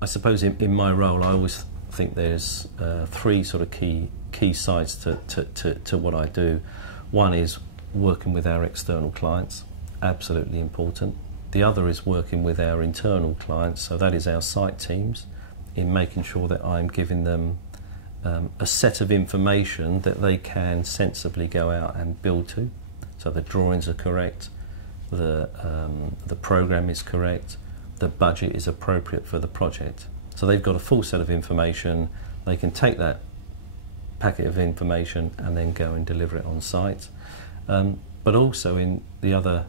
I suppose in my role, I always think there's three sort of key sides to what I do. One is working with our external clients, absolutely important. The other is working with our internal clients, so that is our site teams, in making sure that I'm giving them a set of information that they can sensibly go out and build to. So the drawings are correct, the program is correct, the budget is appropriate for the project. So they've got a full set of information. They can take that packet of information and then go and deliver it on site. But also in the other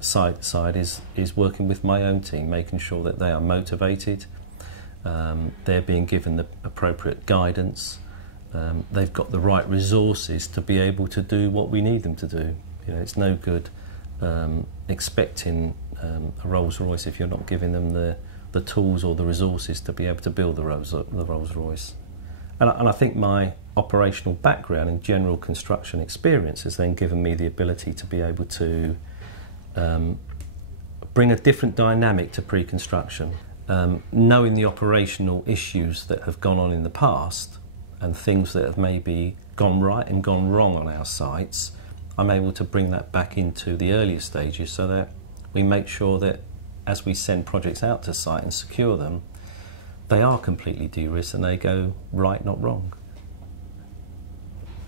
side is working with my own team, making sure that they are motivated, they're being given the appropriate guidance, they've got the right resources to be able to do what we need them to do. You know, it's no good expecting a Rolls-Royce if you're not giving them the tools or the resources to be able to build the Rolls-Royce. And I think my operational background and general construction experience has then given me the ability to be able to bring a different dynamic to pre-construction. Knowing the operational issues that have gone on in the past and things that have maybe gone right and gone wrong on our sites, I'm able to bring that back into the earlier stages so that we make sure that as we send projects out to site and secure them, they are completely de-risked and they go right, not wrong.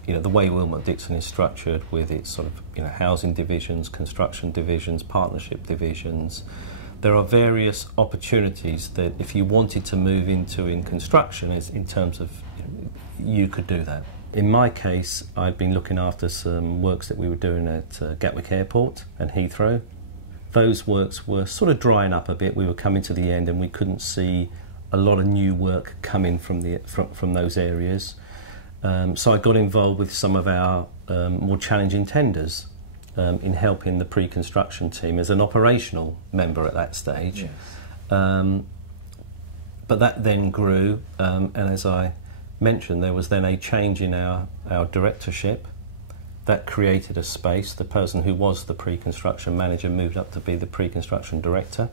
You know, the way Willmott Dixon is structured with its sort of, you know, housing divisions, construction divisions, partnership divisions, there are various opportunities that if you wanted to move into in construction, in terms of, you could do that. In my case, I've been looking after some works that we were doing at Gatwick Airport and Heathrow. Those works were sort of drying up a bit. We were coming to the end and we couldn't see a lot of new work coming from those areas. So I got involved with some of our more challenging tenders in helping the pre-construction team as an operational member at that stage. Yes. But that then grew, and as I mentioned, there was then a change in our directorship. That created a space. The person who was the pre-construction manager moved up to be the pre-construction director.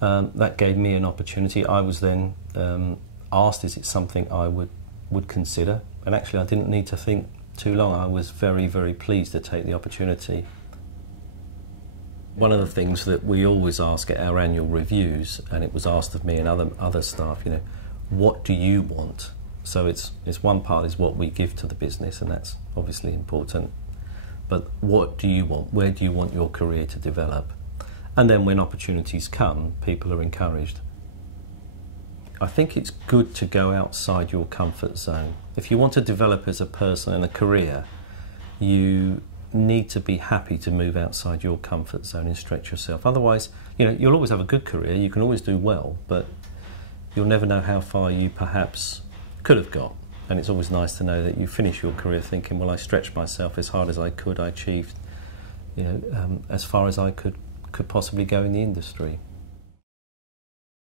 That gave me an opportunity. I was then asked, is it something I would consider? And actually I didn't need to think too long. I was very, very pleased to take the opportunity. One of the things that we always ask at our annual reviews, and it was asked of me and other staff, you know, what do you want? So it's one part is what we give to the business, and that's obviously important. But what do you want? Where do you want your career to develop? And then when opportunities come, people are encouraged. I think it's good to go outside your comfort zone. If you want to develop as a person and a career, you need to be happy to move outside your comfort zone and stretch yourself. Otherwise, you know, you'll always have a good career, you can always do well, but you'll never know how far you perhaps could have got. And it's always nice to know that you finish your career thinking, well, I stretched myself as hard as I could, I achieved, you know, as far as I could possibly go in the industry.